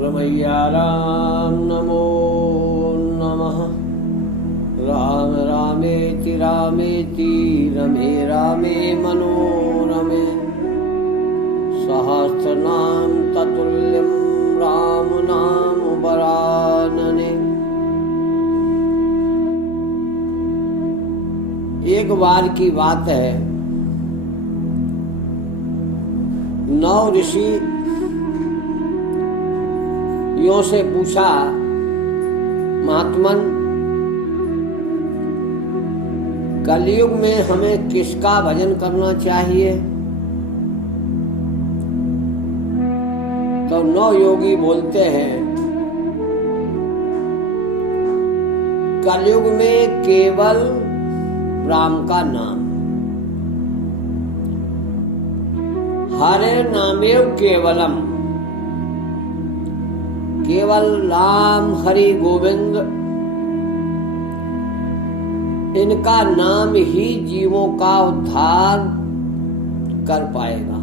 रमैया राम नमो नमः। राम रामेति रामेति रमे रामे मनोरमे। सहस्रनाम ततुल्यं राम नाम वरानने। एक बार की बात है, 9 ऋषि यों से पूछा, महात्मन कलयुग में हमें किसका भजन करना चाहिए? तो 9 योगी बोलते हैं, कलयुग में केवल राम का नाम। हरे नामेव केवलम, केवल राम हरि गोविंद, इनका नाम ही जीवों का उद्धार कर पाएगा।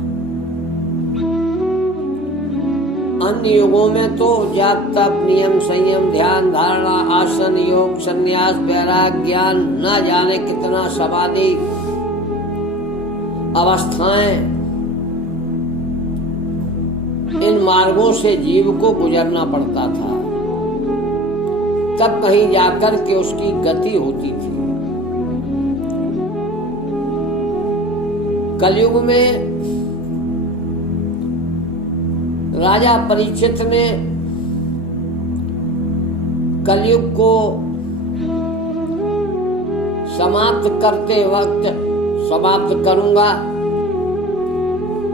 अन्य युगों में तो जाप तप नियम संयम ध्यान धारणा आसन योग संन्यास वैराग्य ज्ञान न जाने कितना समाधि अवस्थाएं, इन मार्गों से जीव को गुजरना पड़ता था, तब कहीं जाकर के उसकी गति होती थी। कलयुग में राजा परीक्षित ने कलयुग को समाप्त करते वक्त समाप्त करूंगा,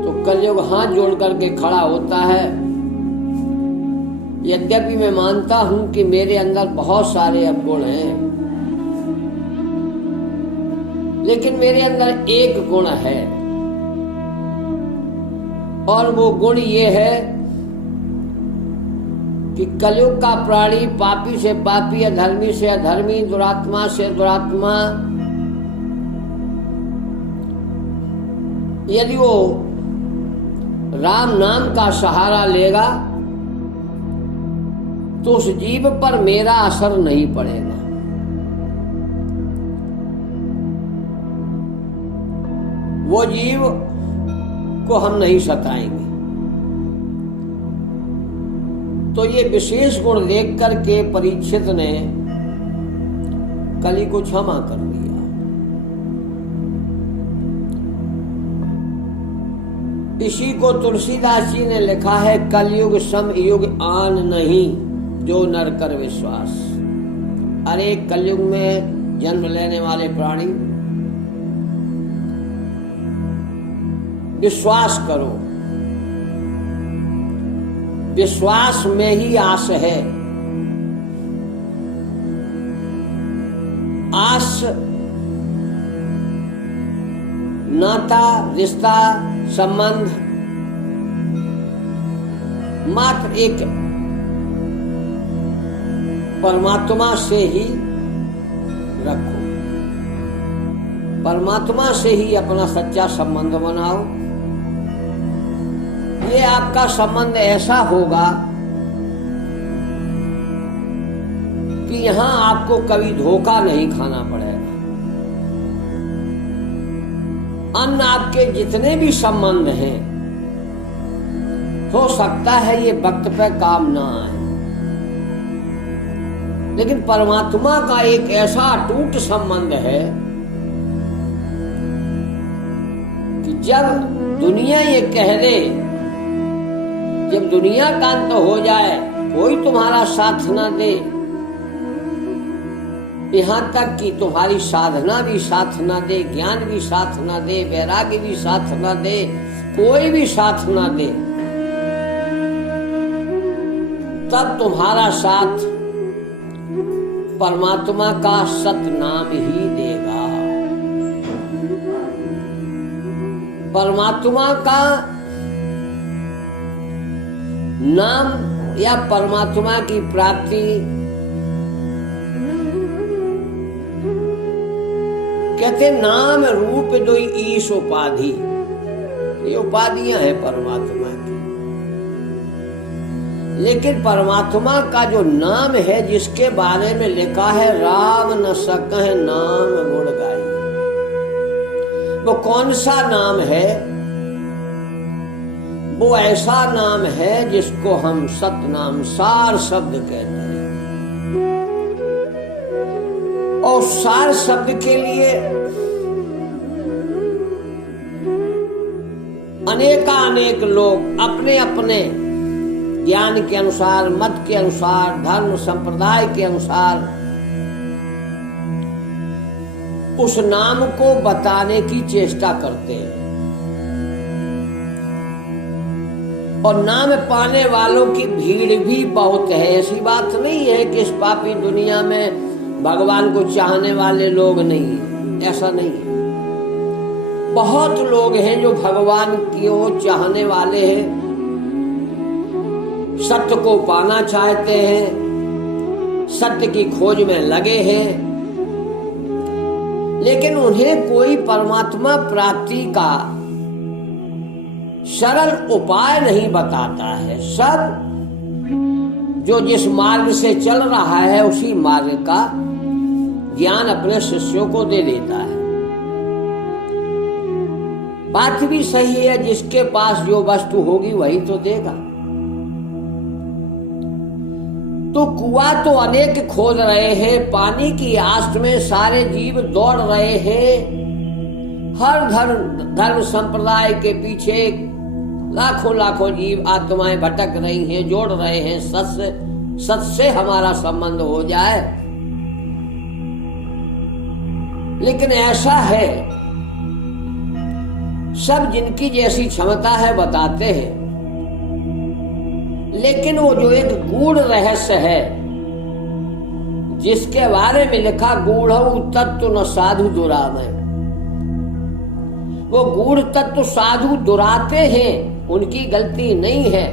तो कलयुग हाथ जोड़ करके खड़ा होता है, यद्यपि मैं मानता हूं कि मेरे अंदर बहुत सारे अवगुण हैं, लेकिन मेरे अंदर एक गुण है, और वो गुण ये है कि कलयुग का प्राणी पापी से पापी, अधर्मी से अधर्मी, दुरात्मा से दुरात्मा, यदि वो राम नाम का सहारा लेगा तो उस जीव पर मेरा असर नहीं पड़ेगा। वो जीव को हम नहीं सताएंगे। तो ये विशेष गुण देख करके परीक्षित ने कली को क्षमा कर दिया। इसी को तुलसीदास जी ने लिखा है, कलयुग सम युग आन नहीं जो नर कर विश्वास। अरे कलयुग में जन्म लेने वाले प्राणी, विश्वास करो, विश्वास में ही आस है। आस नाता रिश्ता संबंध मात्र एक परमात्मा से ही रखो, परमात्मा से ही अपना सच्चा संबंध बनाओ। ये आपका संबंध ऐसा होगा कि यहां आपको कभी धोखा नहीं खाना पड़ेगा। अन्य आपके जितने भी संबंध हैं, हो सकता है ये वक्त पे काम ना आए, लेकिन परमात्मा का एक ऐसा अटूट संबंध है कि जब दुनिया ये कह दे, जब दुनिया का अंत हो जाए, कोई तुम्हारा साथ ना दे, यहाँ तक कि तुम्हारी साधना भी साथ ना दे, ज्ञान भी साथ ना दे, वैराग्य भी साथ ना दे, कोई भी साथ ना दे, तब तुम्हारा साथ परमात्मा का सतनाम ही देगा। परमात्मा का नाम या परमात्मा की प्राप्ति कहते नाम रूप दो ईश उपाधि, ये उपाधियां हैं परमात्मा की। लेकिन परमात्मा का जो नाम है, जिसके बारे में लिखा है राम न सकह नाम गुण गाई, वो कौन सा नाम है? वो ऐसा नाम है जिसको हम सतनाम सार शब्द कहते हैं। और सार शब्द के लिए अनेकानेक लोग अपने अपने ज्ञान के अनुसार, मत के अनुसार, धर्म संप्रदाय के अनुसार उस नाम को बताने की चेष्टा करते हैं। और नाम पाने वालों की भीड़ भी बहुत है। ऐसी बात नहीं है कि इस पापी दुनिया में भगवान को चाहने वाले लोग नहीं है, ऐसा नहीं है। बहुत लोग हैं जो भगवान को चाहने वाले हैं, सत्य को पाना चाहते हैं, सत्य की खोज में लगे हैं, लेकिन उन्हें कोई परमात्मा प्राप्ति का सरल उपाय नहीं बताता है। सब जो जिस मार्ग से चल रहा है उसी मार्ग का ज्ञान अपने शिष्यों को दे देता है। बात भी सही है, जिसके पास जो वस्तु होगी वही तो देगा। तो कुआं तो अनेक खोद रहे हैं, पानी की आस में सारे जीव दौड़ रहे हैं। हर धर्म संप्रदाय के पीछे लाखों लाखों जीव आत्माएं भटक रही हैं, जोड़ रहे हैं सत से हमारा संबंध हो जाए। लेकिन ऐसा है, सब जिनकी जैसी क्षमता है बताते हैं, लेकिन वो जो एक गूढ़ रहस्य है जिसके बारे में लिखा गूढ़ तत्व न साधु दुरामय, वो गूढ़ तत्व साधु दुराते हैं, उनकी गलती नहीं है।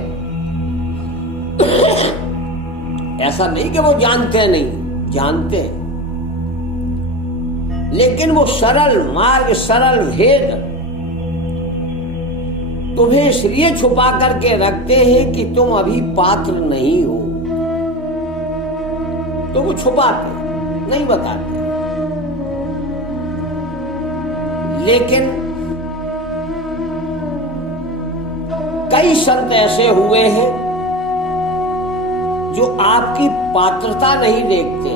ऐसा नहीं कि वो जानते नहीं, जानते हैं, लेकिन वो सरल मार्ग, सरल भेद तुम्हें इसलिए छुपा करके रखते हैं कि तुम अभी पात्र नहीं हो, तो वो छुपाते नहीं, बताते। लेकिन कई संत ऐसे हुए हैं जो आपकी पात्रता नहीं देखते।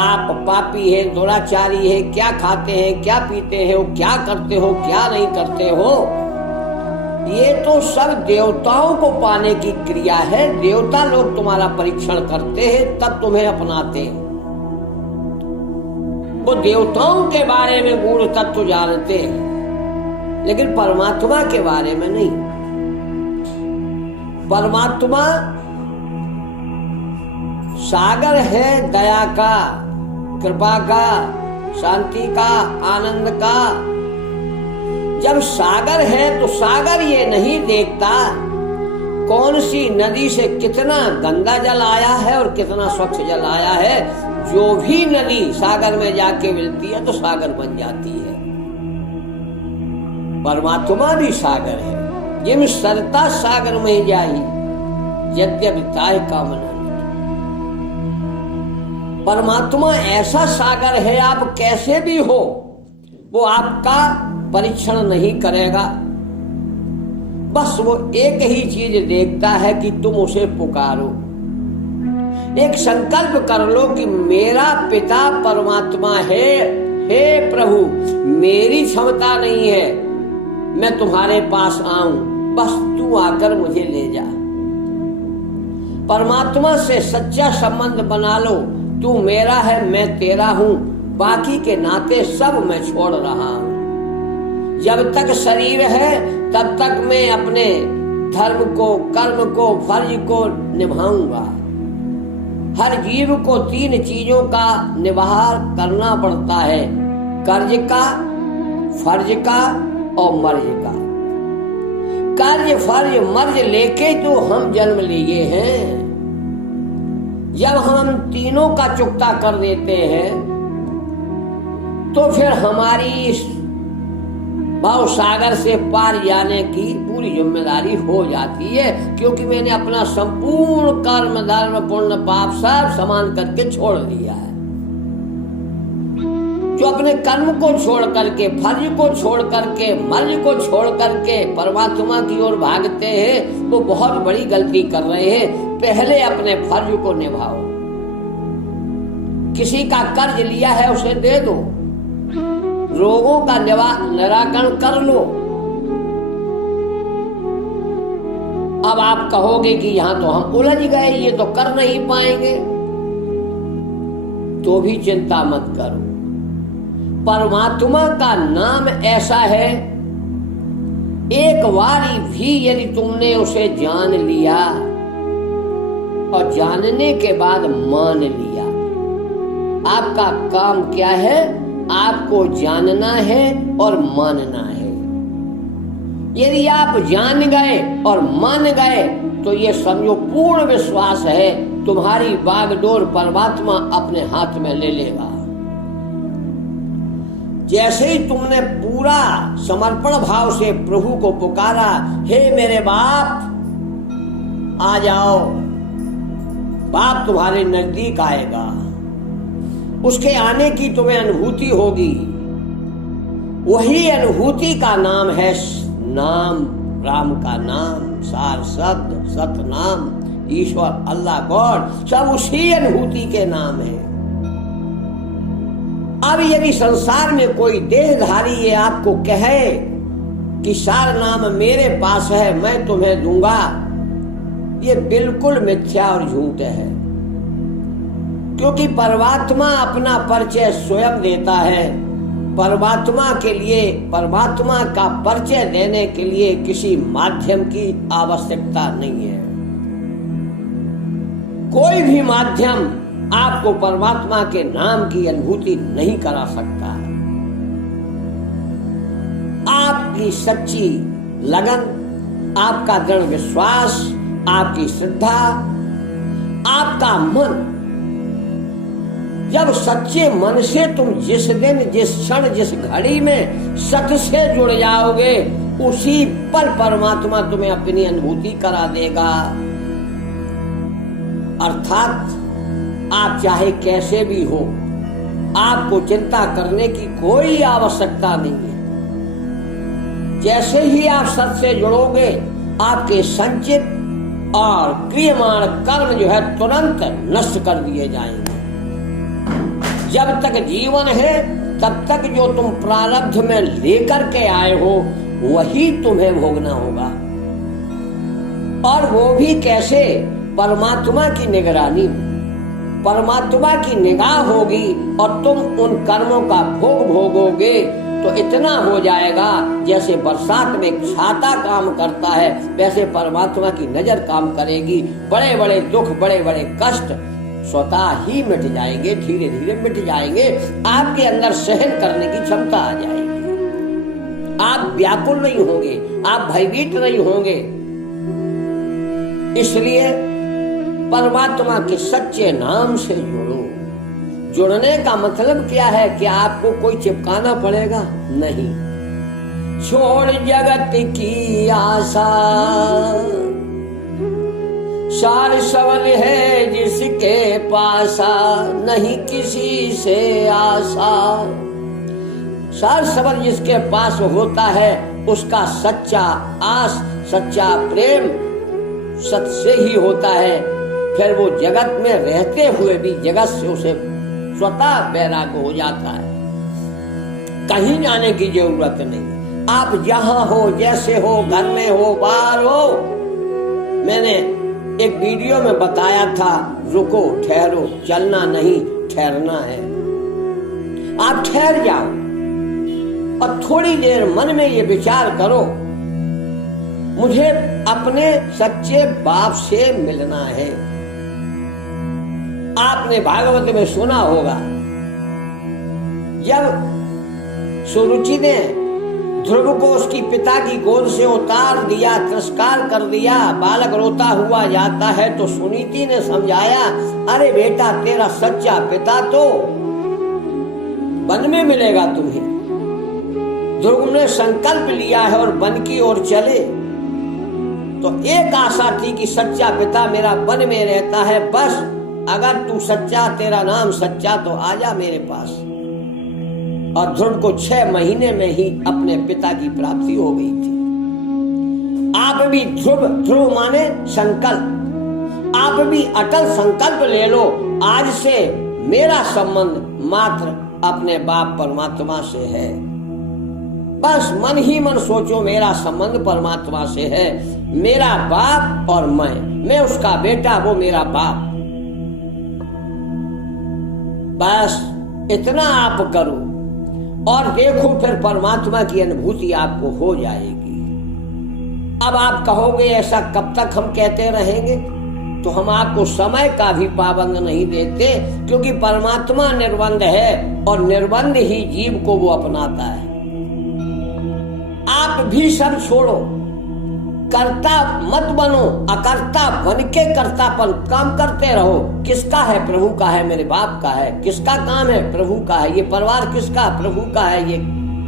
आप पापी हैं, दुराचारी है, क्या खाते हैं, क्या पीते हैं, क्या करते हो, क्या नहीं करते हो, ये तो सब देवताओं को पाने की क्रिया है। देवता लोग तुम्हारा परीक्षण करते हैं, तब तुम्हें अपनाते हैं। वो देवताओं के बारे में गूढ़ तत्व जानते हैं, लेकिन परमात्मा के बारे में नहीं। परमात्मा सागर है दया का, कृपा का, शांति का, आनंद का। जब सागर है तो सागर ये नहीं देखता कौन सी नदी से कितना गंदा जल आया है और कितना स्वच्छ जल आया है। जो भी नदी सागर में जाके मिलती है तो सागर बन जाती है। परमात्मा भी सागर है, जिम सरता सागर में जाई यद्यपि ताय कामना। परमात्मा ऐसा सागर है, आप कैसे भी हो वो आपका परीक्षण नहीं करेगा। बस वो एक ही चीज देखता है कि तुम उसे पुकारो। एक संकल्प कर लो कि मेरा पिता परमात्मा है, हे प्रभु मेरी क्षमता नहीं है मैं तुम्हारे पास आऊं, बस तू आकर मुझे ले जा। परमात्मा से सच्चा संबंध बना लो। तू मेरा है, मैं तेरा हूं, बाकी के नाते सब मैं छोड़ रहा हूं। जब तक शरीर है तब तक मैं अपने धर्म को, कर्म को, फर्ज को निभाऊंगा। हर जीव को 3 चीजों का निवाह करना पड़ता है, कर्ज का, फर्ज का और मर्ज का। कर्ज, फर्ज, मर्ज लेके जो हम जन्म लिए हैं, जब हम तीनों का चुकता कर देते हैं तो फिर हमारी भाव सागर से पार जाने की पूरी जिम्मेदारी हो जाती है, क्योंकि मैंने अपना संपूर्ण कर्म धर्म पुण्य पाप सब समान करके छोड़ दिया है। जो अपने कर्म को छोड़ करके, फर्ज को छोड़ करके, मर्ज को छोड़ करके परमात्मा की ओर भागते हैं, वो बहुत बड़ी गलती कर रहे हैं। पहले अपने फर्ज को निभाओ। किसी का कर्ज लिया है उसे दे दो, रोगों का निराकरण कर लो। अब आप कहोगे कि यहां तो हम उलझ गए, ये तो कर नहीं पाएंगे, तो भी चिंता मत करो। परमात्मा का नाम ऐसा है, एक बारी भी यदि तुमने उसे जान लिया और जानने के बाद मान लिया, आपका काम क्या है? आपको जानना है और मानना है। यदि आप जान गए और मान गए तो ये समझो पूर्ण विश्वास है, तुम्हारी बागडोर परमात्मा अपने हाथ में ले लेगा। जैसे ही तुमने पूरा समर्पण भाव से प्रभु को पुकारा, हे मेरे बाप आ जाओ, बाप तुम्हारे नजदीक आएगा। उसके आने की तुम्हें अनुभूति होगी। वही अनुभूति का नाम है नाम, राम का नाम, सार शब्द, सतनाम, ईश्वर, अल्लाह, गॉड, सब उसी अनुभूति के नाम है। अब यदि संसार में कोई देहधारी ये आपको कहे कि सार नाम मेरे पास है, मैं तुम्हें दूंगा, ये बिल्कुल मिथ्या और झूठ है। क्योंकि परमात्मा अपना परिचय स्वयं देता है। परमात्मा के लिए, परमात्मा का परिचय देने के लिए किसी माध्यम की आवश्यकता नहीं है। कोई भी माध्यम आपको परमात्मा के नाम की अनुभूति नहीं करा सकता। आपकी सच्ची लगन, आपका दृढ़ विश्वास, आपकी श्रद्धा, आपका मन, जब सच्चे मन से तुम जिस दिन, जिस क्षण, जिस घड़ी में सत से जुड़ जाओगे, उसी पर परमात्मा तुम्हें अपनी अनुभूति करा देगा। अर्थात आप चाहे कैसे भी हो, आपको चिंता करने की कोई आवश्यकता नहीं है। जैसे ही आप सत से जुड़ोगे, आपके संचित और क्रियमाण कर्म जो है तुरंत नष्ट कर दिए जाएंगे। जब तक जीवन है तब तक जो तुम प्रारब्ध में लेकर के आए हो वही तुम्हें भोगना होगा। और वो भी कैसे? परमात्मा की निगरानी, परमात्मा की निगाह होगी और तुम उन कर्मों का भोग भोगोगे तो इतना हो जाएगा, जैसे बरसात में छाता काम करता है वैसे परमात्मा की नजर काम करेगी। बड़े बड़े दुख, बड़े बड़े कष्ट स्वतः ही मिट जाएंगे, धीरे धीरे मिट जाएंगे। आपके अंदर सहन करने की क्षमता आ जाएगी। आप व्याकुल नहीं होंगे, आप भयभीत नहीं होंगे। इसलिए परमात्मा के सच्चे नाम से जुड़ो। जुड़ने का मतलब क्या है? कि आपको कोई चिपकाना पड़ेगा नहीं। छोड़ जगत की आशा, सार सबल है जिसके पासा, नहीं किसी से आशा। सार सबल जिसके पास होता है उसका सच्चा आस, सच्चा प्रेम सत से ही होता है। फिर वो जगत में रहते हुए भी जगत से उसे स्वतः वैराग्य हो जाता है। कहीं जाने की जरूरत नहीं। आप जहां हो, जैसे हो, घर में हो, बाहर हो। मैंने एक वीडियो में बताया था, रुको, ठहरो, चलना नहीं, ठहरना है। आप ठहर जाओ और थोड़ी देर मन में ये विचार करो, मुझे अपने सच्चे बाप से मिलना है। आपने भागवत में सुना होगा, जब सुरुचि ने ध्रुव को उसकी पिता की गोद से उतार दिया, तिरस्कार कर दिया, बालक रोता हुआ जाता है तो सुनीति ने समझाया, अरे बेटा, तेरा सच्चा पिता तो वन में मिलेगा तुम्हें। ध्रुव ने संकल्प लिया है और वन की ओर चले, तो एक आशा थी कि सच्चा पिता मेरा वन में रहता है, बस अगर तू सच्चा, तेरा नाम सच्चा, तो आजा मेरे पास। और ध्रुव को 6 महीने में ही अपने पिता की प्राप्ति हो गई थी। आप भी ध्रुव माने संकल्प, आप भी अटल संकल्प ले लो, आज से मेरा संबंध मात्र अपने बाप परमात्मा से है। बस मन ही मन सोचो, मेरा संबंध परमात्मा से है, मेरा बाप और मैं उसका बेटा, वो मेरा बाप। बस इतना आप करो और देखो, फिर परमात्मा की अनुभूति आपको हो जाएगी। अब आप कहोगे ऐसा कब तक हम कहते रहेंगे, तो हम आपको समय का भी पाबंद नहीं देते, क्योंकि परमात्मा निर्बंध है और निर्बंध ही जीव को वो अपनाता है। आप भी सब छोड़ो, कर्ता मत बनो, अकर्ता बन के कर्तापन काम करते रहो। किसका है? प्रभु का है, मेरे बाप का है। किसका काम है? प्रभु का है। ये परिवार किसका? प्रभु का है। ये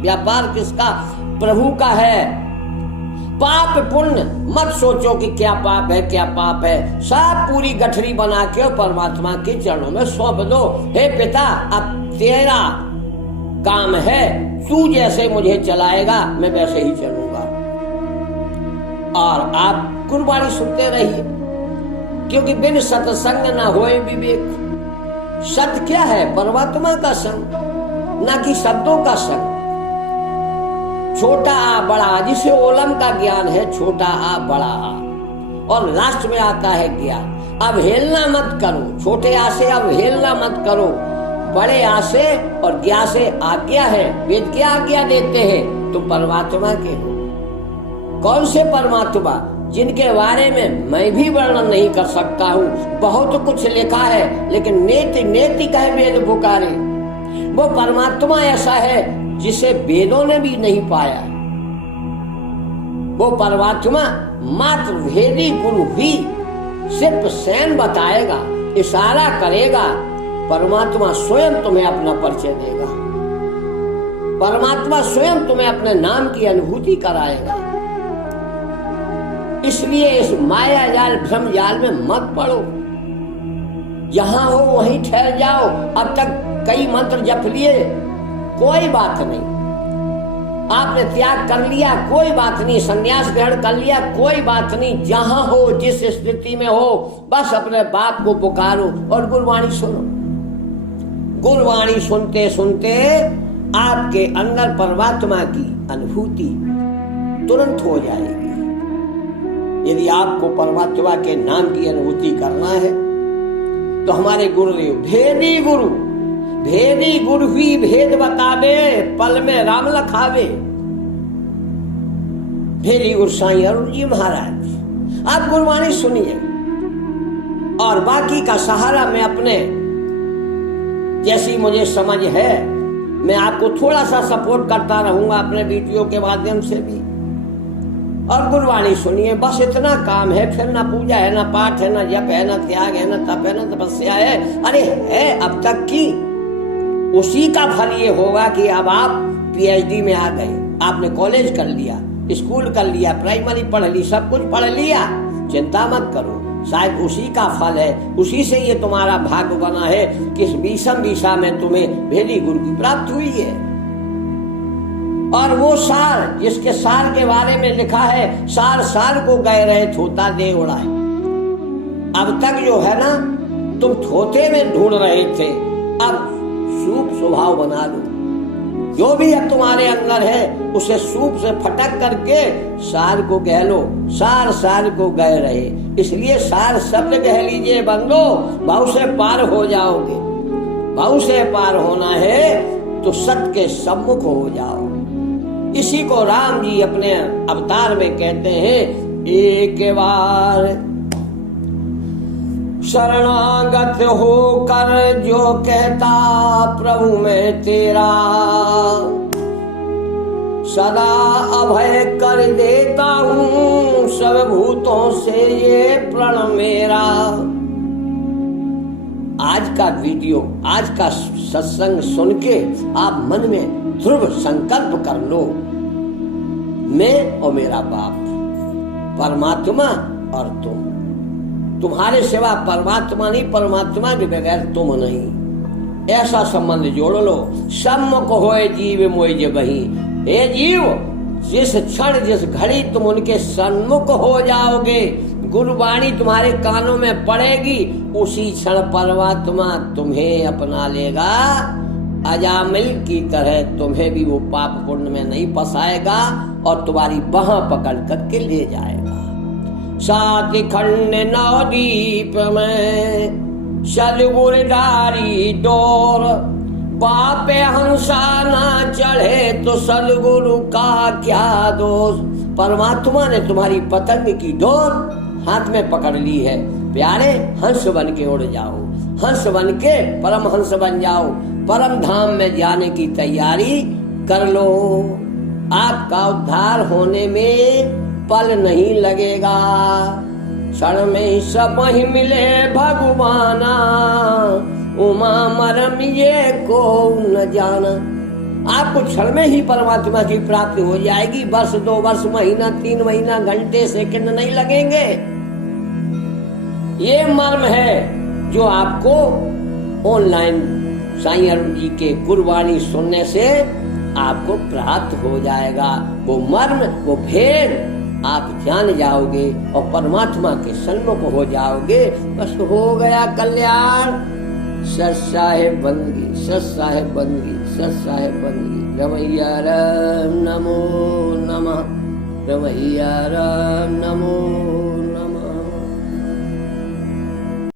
व्यापार किसका? प्रभु का है। पाप पुण्य मत सोचो कि क्या पाप है क्या पाप है, सब पूरी गठरी बना के परमात्मा के चरणों में सौंप दो। हे पिता, अब तेरा काम है, तू जैसे मुझे चलाएगा मैं वैसे ही चलूंगा। और आप गुरबाणी सुनते रहिए, क्योंकि बिन सत्संग न होए विवेक। सत्य क्या है? परमात्मा का संग, न कि शब्दों का संग। छोटा आ बड़ा, जिसे ओलम का ज्ञान है, छोटा आ बड़ा आ, और लास्ट में आता है ज्ञान। अब हेलना मत करो, छोटे आ से अब हेलना मत करो, बड़े आ से और ज्ञा से आज्ञा है। वेद क्या आज्ञा देते हैं? तुम परमात्मा के हो। कौन से परमात्मा? जिनके बारे में मैं भी वर्णन नहीं कर सकता हूँ। बहुत कुछ लिखा है, लेकिन नेति नेति कहे वेद पुकारे। वो परमात्मा ऐसा है जिसे वेदों ने भी नहीं पाया। वो परमात्मा मात्र भेदी गुरु ही सिर्फ सैन बताएगा, इशारा करेगा। परमात्मा स्वयं तुम्हें अपना परिचय देगा, परमात्मा स्वयं तुम्हें अपने नाम की अनुभूति कराएगा। इसलिए इस माया जाल भ्रम जाल में मत पड़ो। जहां हो वहीं ठहर जाओ। अब तक कई मंत्र जप लिए, कोई बात नहीं। आपने त्याग कर लिया, कोई बात नहीं। संन्यास ग्रहण कर लिया, कोई बात नहीं। जहां हो, जिस स्थिति में हो, बस अपने बाप को पुकारो और गुरबाणी सुनो। गुरबाणी सुनते सुनते आपके अंदर परमात्मा की अनुभूति तुरंत हो जाएगी। यदि आपको परमात्मा के नाम की अनुभूति करना है, तो हमारे गुरुदेव भेदी गुरु ही भेद बतावे, पल में राम लखावे। भेदी गुरु साईं अरुण जी महाराज। आप गुरबाणी सुनिए और बाकी का सहारा मैं अपने जैसी मुझे समझ है, मैं आपको थोड़ा सा सपोर्ट करता रहूंगा अपने वीडियो के माध्यम से भी। और गुरबाणी सुनिए, बस इतना काम है। फिर ना पूजा है, ना पाठ है, ना जप है, ना त्याग है, ना तप है, ना तपस्या है। अरे है अब तक की। उसी का फल ये होगा कि अब आप PhD में आ गए, आपने कॉलेज कर लिया, स्कूल कर लिया, प्राइमरी पढ़ ली, सब कुछ पढ़ लिया। चिंता मत करो, शायद उसी का फल है, उसी से ये तुम्हारा भाग्य बना है कि इस विषम विषा में तुम्हें भेदी गुरु की प्राप्ति हुई है। और वो सार, जिसके सार के बारे में लिखा है, सार को गए रहे थोता दे उड़ा है। अब तक जो है ना, तुम थोते में ढूंढ रहे थे, अब सूप स्वभाव बना लो। जो भी अब तुम्हारे अंदर है, उसे सूप से फटक करके सार को कह लो। सार को गए रहे, इसलिए सार शब्द कह लीजिए बंदो, भाव से पार हो जाओगे। भाव से पार होना है तो सत्य के सम्मुख हो जाओ। इसी को राम जी अपने अवतार में कहते हैं, एक बार शरणागत होकर जो कहता प्रभु मैं तेरा, सदा अभय कर देता हूँ सब भूतों से ये प्रण मेरा। आज का वीडियो, आज का सत्संग सुन के आप मन में ध्रुव संकल्प कर लो, मैं और मेरा बाप, परमात्मा और तुम, तुम्हारे सिवा परमात्मा नहीं, परमात्मा के बगैर तुम नहीं, ऐसा संबंध जोड़ लो। सम्मुख होए जीव मोय बही, हे जीव, जिस क्षण जिस घड़ी तुम उनके सन्मुख हो जाओगे, गुरुवाणी तुम्हारे कानों में पड़ेगी, उसी क्षण परमात्मा तुम्हें अपना लेगा। अजामिल की तरह तुम्हें भी वो पाप पुण्य में नहीं फंसाएगा और तुम्हारी बाह पकड़ करके ले जाएगा। सात खंड नवदीप में सदगुरुदारी डोर, पापे हंसा ना चढ़े तो सदगुरु का क्या दोष। परमात्मा ने तुम्हारी पतंग की डोर हाथ में पकड़ ली है। प्यारे, हंस बन के उड़ जाओ, हंस बन के परम हंस बन जाओ, परम धाम में जाने की तैयारी कर लो। आपका उद्धार होने में पल नहीं लगेगा, क्षण में सब ही मिले भगवाना, उमा मरम ये को न जाना। आपको क्षण में ही परमात्मा की प्राप्ति हो जाएगी। वर्ष, 2 वर्ष, महीना, 3 महीना, घंटे, सेकंड नहीं लगेंगे। ये मर्म है जो आपको ऑनलाइन साईं अरुण जी के गुरुवाणी सुनने से आपको प्राप्त हो जाएगा। वो मर्म, वो भेद आप जान जाओगे और परमात्मा के सन्मुख हो जाओगे। बस हो गया कल्याण। सत साहेब बंदगी, सत साहेब बंदगी, सत साहेब बंदगी। रमैया राम नमो नमः, रमैया राम नमो